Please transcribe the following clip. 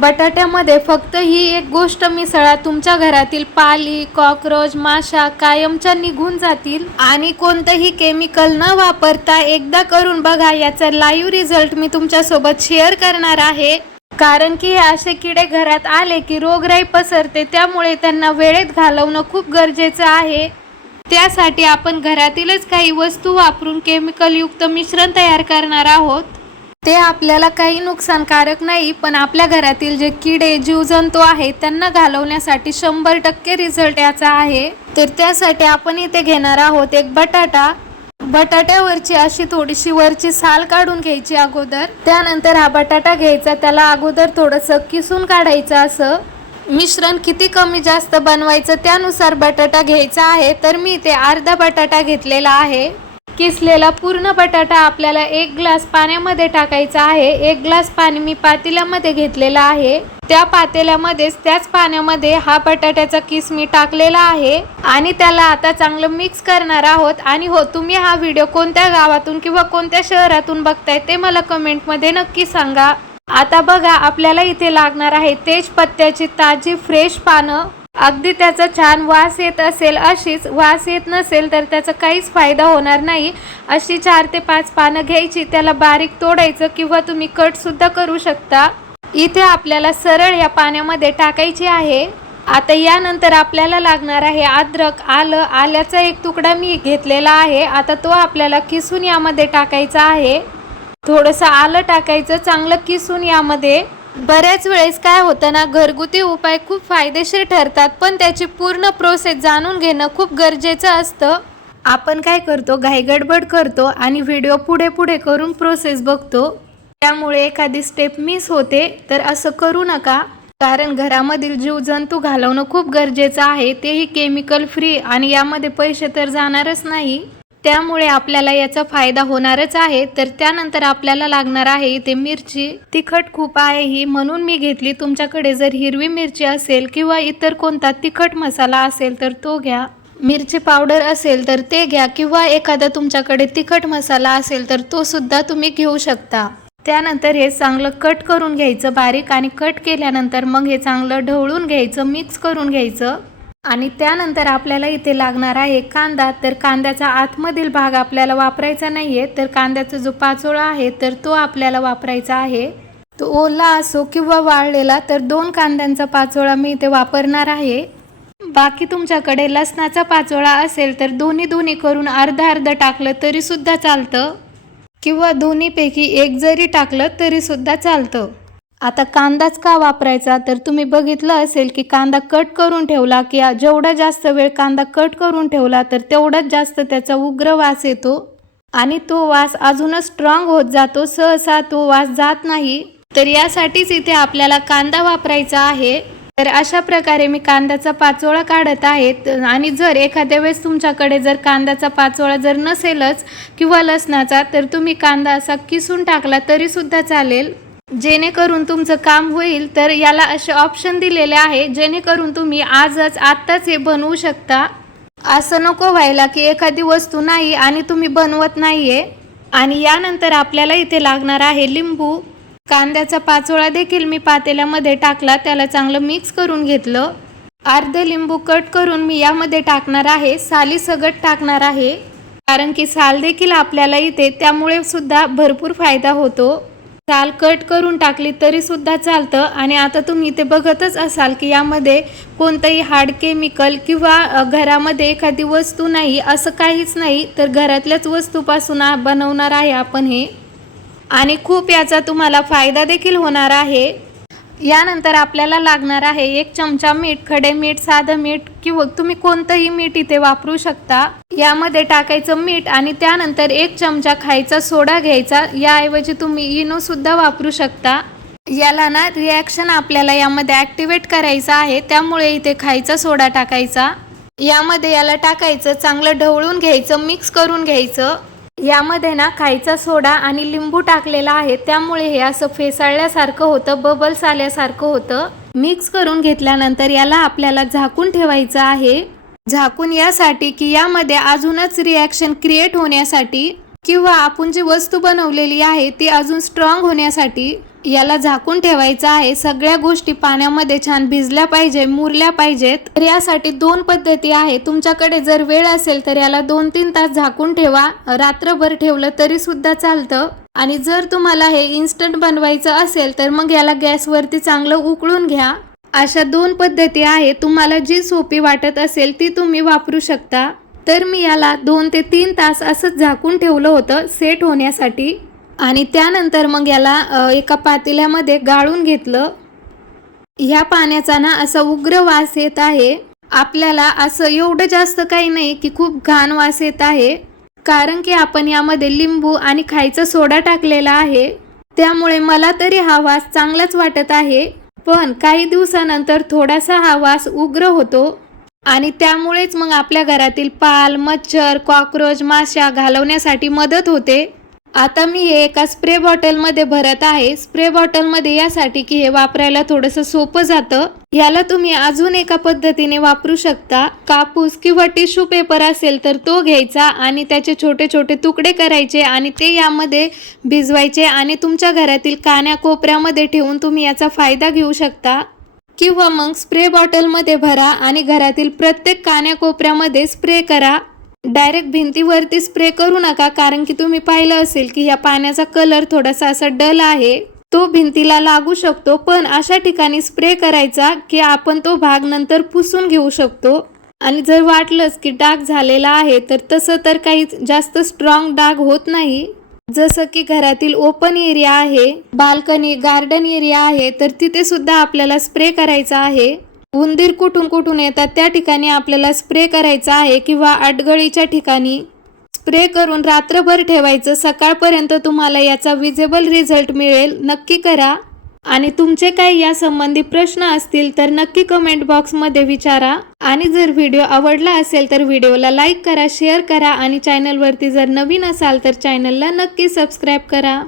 बटाट्यामध्ये फक्त ही एक गोष्ट मिसळा, तुमच्या घरातील पाली, कॉकरोच, माशा कायमच्या निघून जातील आणि कोणतंही केमिकल न वापरता एकदा करून बघा. याचा लाईव्ह रिझल्ट मी तुमच्यासोबत शेअर करणार आहे. कारण की हे असे किडे घरात आले की रोगराई पसरते, त्यामुळे त्यांना वेळेत घालवणं खूप गरजेचं आहे. त्यासाठी आपण घरातीलच काही वस्तू वापरून केमिकलयुक्त मिश्रण तयार करणार आहोत. ते आपल्याला काही नुकसानकारक नाही, पण आपल्या घरातील जे किडे जीवजंतू आहेत त्यांना घालवण्यासाठी 100% रिझल्ट याचा आहे. तर त्यासाठी आपण इथे घेणार आहोत एक बटाटा. बटाट्यावरची अशी थोडीशी वरची साल काढून घ्यायची अगोदर. त्यानंतर हा बटाटा घ्यायचा, त्याला अगोदर थोडंसं किसून काढायचं. असं मिश्रण किती कमी जास्त बनवायचं त्यानुसार बटाटा घ्यायचा आहे. तर मी इथे अर्धा बटाटा घेतलेला आहे. किसलेला पूर्ण बटाटा आपल्याला 1 ग्लास पाण्यामध्ये टाकायचा आहे. 1 ग्लास पाणी मी पातेल्यामध्ये घेतलेला आहे. त्या पातेल्यामध्येच त्याच पाण्यामध्ये हा बटाट्याचा किस मी टाकलेला आहे आणि त्याला आता चांगलं मिक्स करणार आहोत. आणि हो, तुम्ही हा व्हिडिओ कोणत्या गावातून किंवा कोणत्या शहरातून बघताय ते मला कमेंटमध्ये नक्की सांगा. आता बघा, आपल्याला इथे लागणार आहे तेजपत्त्याची ताजी फ्रेश पानं. अगदी त्याचा छान वास येत असेल अशीच, वास येत नसेल तर त्याचा काहीच फायदा होणार नाही. अशी 4 ते 5 पानं घ्यायची, त्याला बारीक तोडायचं किंवा तुम्ही कट सुद्धा करू शकता. इथे आपल्याला सरळ या पाण्यामध्ये टाकायची आहे. आता यानंतर आपल्याला लागणार आहे अद्रक, आलं. आल्याचा एक तुकडा मी घेतलेला आहे. आता तो आपल्याला किसून यामध्ये टाकायचा आहे. थोडंसं आलं टाकायचं, चांगलं किसून यामध्ये. बऱ्याच वेळेस काय होतं ना, घरगुती उपाय खूप फायदेशीर ठरतात, पण त्याची पूर्ण प्रोसेस जाणून घेणं खूप गरजेचं असतं. आपण काय करतो, घाईगडबड करतो आणि व्हिडिओ पुढे करून प्रोसेस बघतो, त्यामुळे एखादी स्टेप मिस होते. तर असं करू नका, कारण घरामधील जीवजंतू घालवणं खूप गरजेचं आहे, तेही केमिकल फ्री. आणि यामध्ये पैसे तर जाणारच नाही, त्यामुळे आपल्याला याचा फायदा होणारच आहे. तर त्यानंतर आपल्याला लागणार आहे इथे मिरची. तिखट खूप आहे ही, म्हणून मी घेतली. तुमच्याकडे जर हिरवी मिरची असेल किंवा इतर कोणता तिखट मसाला असेल तर तो घ्या. मिरची पावडर असेल तर ते घ्या, किंवा एखादा तुमच्याकडे तिखट मसाला असेल तर तो सुद्धा तुम्ही घेऊ शकता. त्यानंतर हे चांगलं कट करून घ्यायचं बारीक, आणि कट केल्यानंतर मग हे चांगलं ढवळून घ्यायचं, मिक्स करून घ्यायचं. आणि त्यानंतर आपल्याला इथे लागणार आहे कांदा. तर कांद्याचा आतमधील भाग आपल्याला वापरायचा नाहीये, तर कांद्याचा जो पाचोळा आहे तर तो आपल्याला वापरायचा आहे. तो ओला असो किंवा वाळलेला, तर 2 कांद्यांचा पाचोळा मी इथे वापरणार आहे. बाकी तुमच्याकडे लसणाचा पाचोळा असेल तर दोन्ही करून अर्धा टाकलं तरी सुद्धा चालतं, किंवा दोन्हीपैकी एक जरी टाकलं तरी सुद्धा चालतं. आता कांदाच का वापरायचा, तर तुम्ही बघितलं असेल की कांदा कट करून ठेवला की जेवढा जास्त वेळ कांदा कट करून ठेवला तर तेवढाच जास्त त्याचा उग्र वास येतो आणि तो वास अजूनच स्ट्रॉंग होत जातो. सहसा तो वास जात नाही. तर यासाठीच इथे आपल्याला कांदा वापरायचा आहे. तर अशा प्रकारे मी कांद्याचा पाचोळा काढत आहे. आणि जर एखाद्या वेळेस तुमच्याकडे जर कांद्याचा पाचोळा जर नसेलच किंवा लसणाचा, तर तुम्ही कांदा असा किसून टाकला तरी सुद्धा चालेल, जेणेकरून तुमचं काम होईल. तर याला असे ऑप्शन दिलेले आहे, जेणेकरून तुम्ही आत्ताच हे बनवू शकता. असं नको व्हायला की एखादी वस्तू नाही आणि तुम्ही बनवत नाहीये. आणि यानंतर आपल्याला इथे लागणार आहे लिंबू. कांद्याचा पाचोळा देखील मी पातेल्यामध्ये टाकला, त्याला चांगलं मिक्स करून घेतलं. अर्धे लिंबू कट करून मी यामध्ये टाकणार आहे. साली सगट टाकणार आहे, कारण की साल देखील आपल्याला इथे त्यामुळे सुद्धा भरपूर फायदा होतो. साल कट करून टाकली तरी सुद्धा चालतं. आणि आता तुम्ही इथे बघतच असाल की यामध्ये कोणतंही हार्ड केमिकल किंवा घरामध्ये एखादी वस्तू नाही, असं काहीच नाही. तर घरातल्याच वस्तूपासून बनवणार आहे आपण हे, आणि खूप याचा तुम्हाला फायदा देखील होणार आहे. यानंतर आपल्याला लागणार आहे 1 चमचा मीठ. खडे मीठ, साधं मीठ किंवा तुम्ही कोणतंही मीठ इथे वापरू शकता. यामध्ये टाकायचं मीठ आणि त्यानंतर 1 चमचा खायचा सोडा घ्यायचा. याऐवजी तुम्ही इनो सुद्धा वापरू शकता. याला ना रिॲक्शन आपल्याला यामध्ये ॲक्टिवेट करायचं आहे, त्यामुळे इथे खायचा सोडा टाकायचा. यामध्ये याला टाकायचं, चांगलं ढवळून घ्यायचं, मिक्स करून घ्यायचं. यामध्ये ना खायचा सोडा आणि लिंबू टाकलेला आहे, त्यामुळे हे असं फेसाळल्यासारखं होतं, बबल्स आल्यासारखं होतं. मिक्स करून घेतल्यानंतर याला आपल्याला झाकून ठेवायचं आहे. झाकून यासाठी की यामध्ये अजूनच रिॲक्शन क्रिएट होण्यासाठी, किंवा आपण जी वस्तू बनवलेली आहे ती अजून स्ट्रॉंग होण्यासाठी. याला झाकून ठेवायचं आहे. सगळ्या गोष्टी पाण्यामध्ये छान भिजल्या पाहिजे, मुरल्या पाहिजेत. तर यासाठी 2 पद्धती आहे. तुमच्याकडे जर वेळ असेल तर याला 2-3 तास झाकून ठेवा. रात्रभर ठेवलं तरी सुद्धा चालतं. आणि जर तुम्हाला हे इन्स्टंट बनवायचं असेल तर मग याला गॅसवरती चांगलं उकळून घ्या. अशा 2 पद्धती आहे. तुम्हाला जी सोपी वाटत असेल ती तुम्ही वापरू शकता. तर मी याला 2 ते 3 तास असंच झाकून ठेवलं होतं सेट होण्यासाठी. आणि त्यानंतर मग याला एका पातेल्यामध्ये गाळून घेतलं. ह्या पाण्याचा ना असा उग्र वास येत आहे. आपल्याला असं एवढं जास्त काही नाही की खूप घाण वास येत आहे, कारण की आपण यामध्ये लिंबू आणि खायचा सोडा टाकलेला आहे. त्यामुळे मला तरी हा वास चांगलाच वाटत आहे. पण काही दिवसानंतर थोडासा हा वास उग्र होतो आणि त्यामुळेच मग आपल्या घरातील पाल, मच्छर, कॉकरोच, माशा घालवण्यासाठी मदत होते. आता मी हे एका स्प्रे बॉटलमध्ये भरत आहे. स्प्रे बॉटलमध्ये यासाठी की हे वापरायला थोडंसं सोपं जातं. याला तुम्ही अजून एका पद्धतीने वापरू शकता. कापूस किंवा टिश्यू पेपर असेल तर तो घ्यायचा आणि त्याचे छोटे छोटे तुकडे करायचे आणि ते यामध्ये भिजवायचे आणि तुमच्या घरातील कान्याकोपऱ्यामध्ये ठेवून तुम्ही याचा फायदा घेऊ शकता. किंवा मग स्प्रे बॉटलमध्ये भरा आणि घरातील प्रत्येक कान्याकोपऱ्यामध्ये स्प्रे करा. डायरेक्ट भिंतीवरती स्प्रे करू नका, कारण की तुम्ही पाहिलं असेल की या पाण्याचा कलर थोडासा असा डल आहे, तो भिंतीला लागू शकतो. पण अशा ठिकाणी स्प्रे करायचा की आपण तो भाग नंतर पुसून घेऊ शकतो. आणि जर वाटलंच की डाग झालेला आहे तर तसं तर काही जास्त स्ट्रॉंग डाग होत नाही. जसं की घरातील ओपन एरिया आहे, बाल्कनी, गार्डन एरिया आहे, तर तिथे सुद्धा आपल्याला स्प्रे करायचा आहे. उंदीर कुठून कुठून येतात त्या ठिकाणी आपल्याला स्प्रे करायचा आहे किंवा अडगळीच्या ठिकाणी स्प्रे करून रात्रभर ठेवायचं. सकाळपर्यंत तुम्हाला याचा विजिबल रिझल्ट मिळेल. नक्की करा. आणि तुमचे काही या संबंधी प्रश्न असतील तर नक्की कमेंट बॉक्समध्ये विचारा. आणि जर व्हिडिओ आवडला असेल तर व्हिडिओला लाईक करा, शेअर करा आणि चॅनलवरती जर नवीन असाल तर चॅनलला नक्की सबस्क्राईब करा.